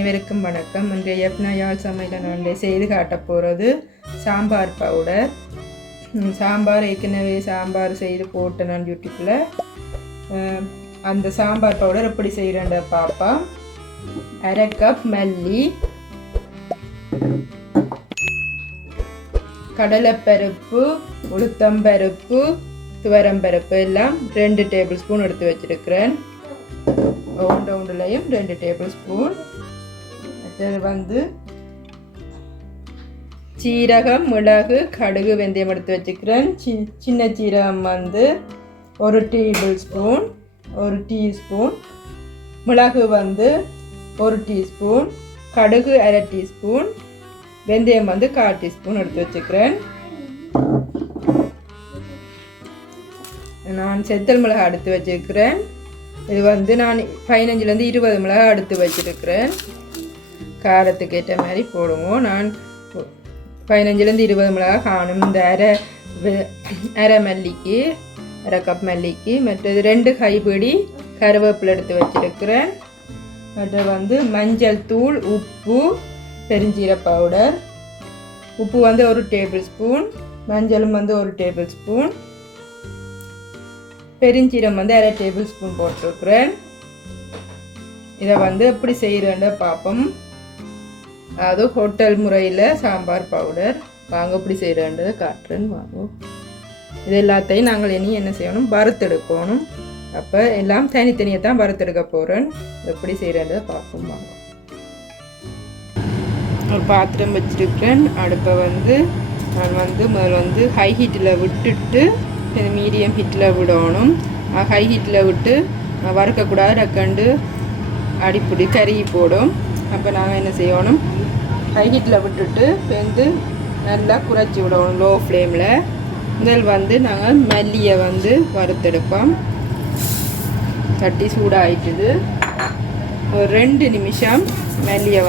அனைவருக்கும் வணக்கம். இன்றைய யாழ் சமையல் நான் செய்து காட்டப் போகிறது சாம்பார் பவுடர். சாம்பார் ஏற்கனவே சாம்பார் செய்து போட்ட நான் யூடியூப்பில். அந்த சாம்பார் பவுடர் எப்படி செய்கிறேன் பாப்பா. 1/2 கப் மல்லி, கடலைப்பருப்பு, உளுத்தம்பருப்பு, துவரம்பருப்பு எல்லாம் 2 டேபிள் ஸ்பூன் எடுத்து வச்சிருக்கிறேன். உண்டுலையும் 2 டேபிள் ஸ்பூன். அடுத்தது சீரகம், மிளகு, கடுகு, வெந்தயம் எடுத்து வச்சுக்கிறேன். சின்ன சீரகம் 1 டேபிள் ஸ்பூன், 1 டீஸ்பூன், மிளகு 1 டீஸ்பூன், கடுகு 1/2 டீஸ்பூன், வெந்தயம் 1/4 டீஸ்பூன் எடுத்து வச்சுக்கிறேன். நான் செத்தல் மிளகாய் எடுத்து வச்சுருக்கிறேன். இது நான் 15லேருந்து 20 மிளகாய் எடுத்து வச்சுருக்கிறேன். காரத்துக்கு ஏற்ற மாதிரி போடுவோம். நான் 15லேருந்து 20 மிளகாய் காணும். இந்த அரை மல்லிக்கு, 1/2 கப் மல்லிக்கு. மற்றது 2 கைப்பிடி கருவேப்பிலை எடுத்து வச்சுருக்கிறேன். மற்ற மஞ்சள் தூள், உப்பு, பெருஞ்சீர பவுடர். உப்பு 1 டேபிள் ஸ்பூன், மஞ்சளும் 1 டேபிள் ஸ்பூன், பெருஞ்சீரம் 1/2 டேபிள் ஸ்பூன் போட்டிருக்கிறேன். இதை எப்படி செய்கிறேன்னு பார்ப்போம். அது ஹோட்டல் முறையில் சாம்பார் பவுடர். வாங்க எப்படி செய்கிறேன்றதை காட்டுறேன்னு வாங்குவோம். இது எல்லாத்தையும் நாங்கள் இனி என்ன செய்யணும், வறுத்தெடுக்கணும். அப்போ எல்லாம் தனித்தனியாக தான் வறுத்தெடுக்க போகிறேன். எப்படி செய்கிறேன்றதை பார்ப்போம் வாங்க. ஒரு பாத்திரம் வச்சுருக்கிறேன். அடுப்பை நான் முதல்ல ஹை ஹீட்டில் விட்டுட்டு மீடியம் ஹீட்டில் விடணும். ஹை ஹீட்டில் விட்டு வறுக்கக்கூடாது, டக்கண்டு அடிப்பிடி கருகி போடும். அப்போ நாங்கள் என்ன செய்யணும், ஹை ஹீட்டில் விட்டுட்டு நல்லா குறைச்சி விடணும் லோ ஃப்ளேமில். முதல் நாங்கள் மல்லியை வறுத்தெடுப்போம். தட்டி சூடாகிட்டுது. ஒரு 2 நிமிஷம் மல்லியை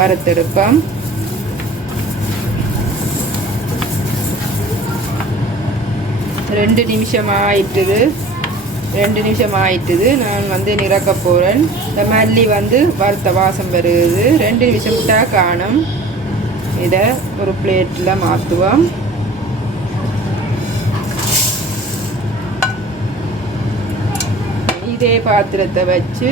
வறுத்தெடுப்போம். 2 நிமிஷம் ஆயிட்டுது. 2 நிமிஷம் ஆயிட்டுது. நான் நிறக்க போகிறேன். இந்த மல்லி வறுத்த வாசம் வருது. 2 நிமிஷம் தான் காணும். இதை ஒரு பிளேட்டில் மாற்றுவோம். இதே பாத்திரத்தை வச்சு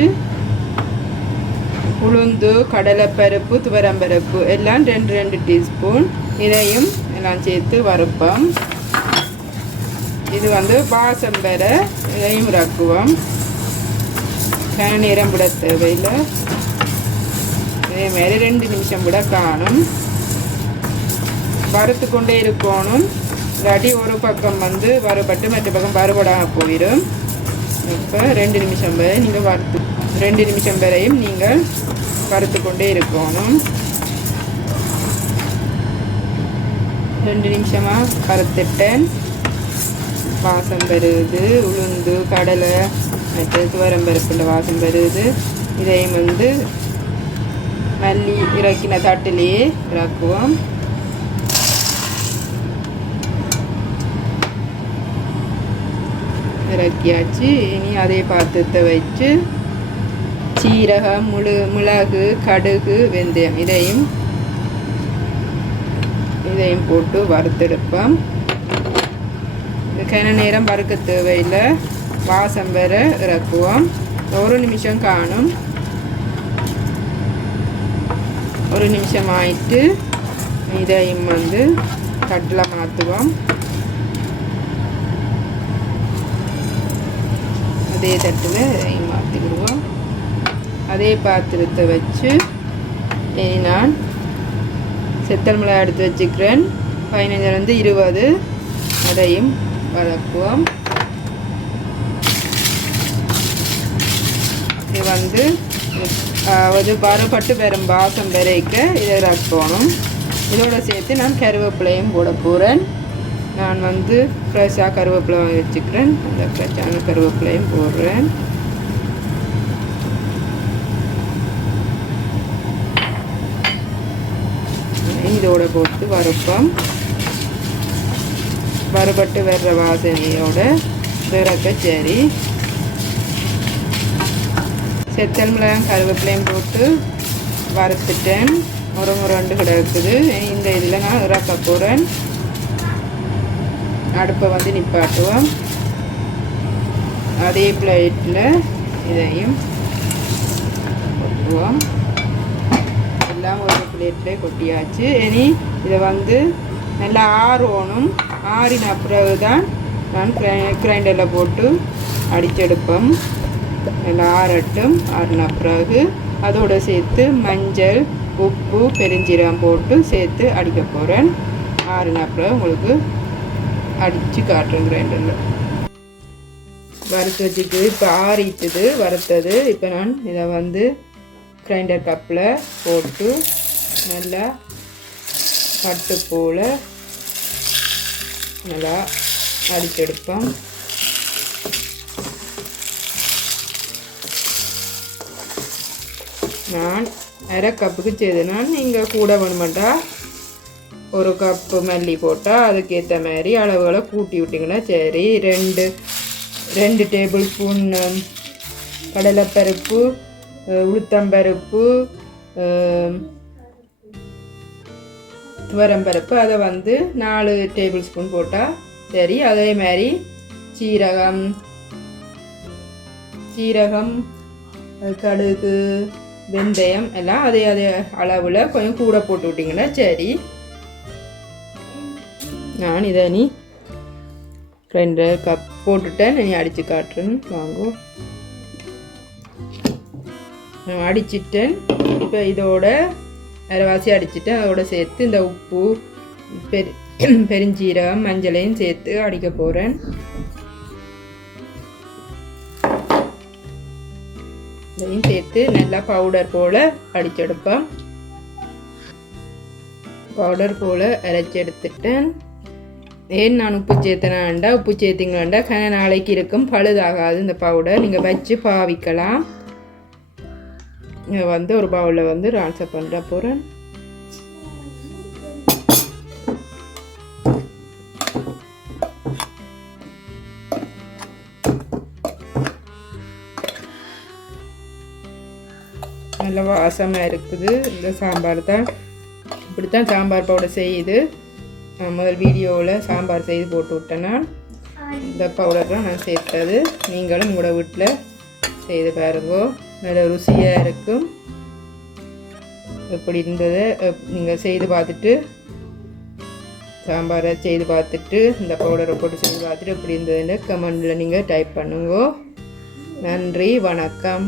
உளுந்து, கடலைப்பருப்பு, துவரம்பருப்பு எல்லாம் 2 டீஸ்பூன் இதையும் எல்லாம் சேர்த்து வறுப்போம். இது வாசம் பெற இதையும் இறக்குவோம். நேரம் விட தேவையில்லை. இதேமாரி 2 நிமிஷம் விட காணும். வறுத்து கொண்டே இருக்கணும். இல்லாட்டி ஒரு பக்கம் வறுபட்டு மற்ற பக்கம் வறுபடாமல் போயிடும். இப்போ 2 நிமிஷம் வரை நீங்கள் 2 நிமிஷம் வரையும் நீங்கள் வறுத்து கொண்டே இருக்கணும். 2 நிமிஷமாக வறுத்துட்டேன். வாசம் வருது. உளுந்து, கடலை, மற்ற துவரம்பருப்புள்ள வாசம் வருது. இதையும் மல்லி இறக்கின தட்டிலேயே இறக்குவோம். இறக்கியாச்சு. இனி அதே பாத்திரத்தை வச்சு சீரகம், மிளகு, கடுகு, வெந்தயம் இதையும் போட்டு வறுத்தெடுப்போம். கன நேரம் வறுக்க தேவையில்லை. வாசம் வர இறக்குவோம். 1 நிமிஷம் காணும். 1 நிமிஷம் ஆயிட்டு இதையும் தட்டில் மாற்றுவோம். அதே தட்டில் இதையும் மாற்றிக்கிடுவோம். அதே பாத்திரத்தை வச்சு நான் செத்தல் மிளகாய் எடுத்து வச்சுக்கிறேன். 15லேருந்து 20 அதையும் வதக்குவோம். இது வறுபட்டு வெறும் வாசம் வரைக்க இதை இறக்கணும். இதோடு சேர்த்து நான் கருவேப்பிலையும் போட போகிறேன். நான் ஃப்ரெஷ்ஷாக கருவேப்பிலை வச்சுக்கிறேன். அந்த ஃப்ரெஷ்ஷான கருவேப்பிலையும் போடுறேன். இதோட போட்டு வறுப்போம். வறுபட்டு வர்ற வாசனையோட இறக்க சரி. செத்தல் மிளகாய் கருவேப்பிலையும் போட்டு வறுத்துட்டேன். ஒரு ரெண்டு கிடக்குது. இந்த இதில் நான் இறக்க போகிறேன். அடுப்பை வந்து நிப்பாட்டுவோம். அதே பிளேட்டில் இதையும் கொட்டுவோம். எல்லாம் ஒரு பிளேட்டில் கொட்டியாச்சு. இனி இதை வந்து நல்லா ஆறணும். ஆறின பிறகு தான் நான் கிரைண்டரில் போட்டு அடிச்செடுப்பேன். நல்லா ஆறட்டும். ஆறின பிறகு அதோடு சேர்த்து மஞ்சள், உப்பு, பெருஞ்சீரகம் போட்டு சேர்த்து அடிக்க போகிறேன். ஆறின பிறகு உங்களுக்கு அடித்து காட்டுறேன் கிரைண்டரில். வறுத்து வச்சுட்டு இப்போ ஆறிட்டுது வறுத்தது. இப்போ நான் இதை வந்து கிரைண்டர் கப்பில் போட்டு நல்லா பட்டு போல் நல்லா அடிச்செடுப்போம். நான் அரை கப்புக்கு செய்தேன்னா நீங்கள் கூட வேணுமெண்டா ஒரு கப்பு மல்லி போட்டால் அதுக்கேற்ற மாதிரி அளவுகளை கூட்டி விட்டிங்கன்னா சரி. ரெண்டு டேபிள் ஸ்பூன் கடலைப்பருப்பு, உளுத்தம்பருப்பு, துவரம்பருப்பு அதை வந்து 4 டேபிள் ஸ்பூன் போட்டால் சரி. அதே மாதிரி சீரகம், கடுகு, வெந்தயம் எல்லாம் அதே அளவில் கொஞ்சம் கூட போட்டு விட்டிங்கன்னா சரி. நான் இதை நீ 2 கப் போட்டுட்டேன். நீ அடித்து காட்டுறேன்னு வாங்கோ. நான் அடிச்சிட்டேன். இப்போ இதோட அரைவாசி அடிச்சிட்டேன். அதோட சேர்த்து இந்த உப்பு, பெருஞ்சீரகம், மஞ்சளையும் சேர்த்து அடிக்க போகிறேன். இதையும் சேர்த்து நல்லா பவுடர் போல் அடிச்செடுப்பேன். பவுடர் போல் அரைச்சி எடுத்துட்டேன். ஏன் நான் உப்பு சேர்த்தனாண்டா, உப்பு சேர்த்திங்களாண்டா கன நாளைக்கு இருக்கும், பழுதாகாது. இந்த பவுடர் நீங்கள் வச்சு பாவிக்கலாம். இதை வந்து ஒரு பவுலில் வந்து ட்ரான்ஸ்ஃபர் பண்ணுற போகிறேன். நல்ல வாசமாக இருக்குது. இந்த சாம்பார் தான் இப்படித்தான் சாம்பார் பவுடர் செய்யுது. முதல் வீடியோவில் சாம்பார் செய்து போட்டு விட்டேன்னா இந்த பவுடர் தான் நான் சேர்த்தது. நீங்களும் உங்களோட வீட்டில் செய்து பாருங்க, நல்ல ருசியாக இருக்கும். எப்படி இருந்தது நீங்கள் செய்து பார்த்துட்டு, சாம்பாரை செய்து பார்த்துட்டு இந்த பவுடரை போட்டு செய்து பார்த்துட்டு எப்படி இருந்ததுன்னு கமெண்டில் நீங்கள் டைப் பண்ணுங்க. நன்றி, வணக்கம்.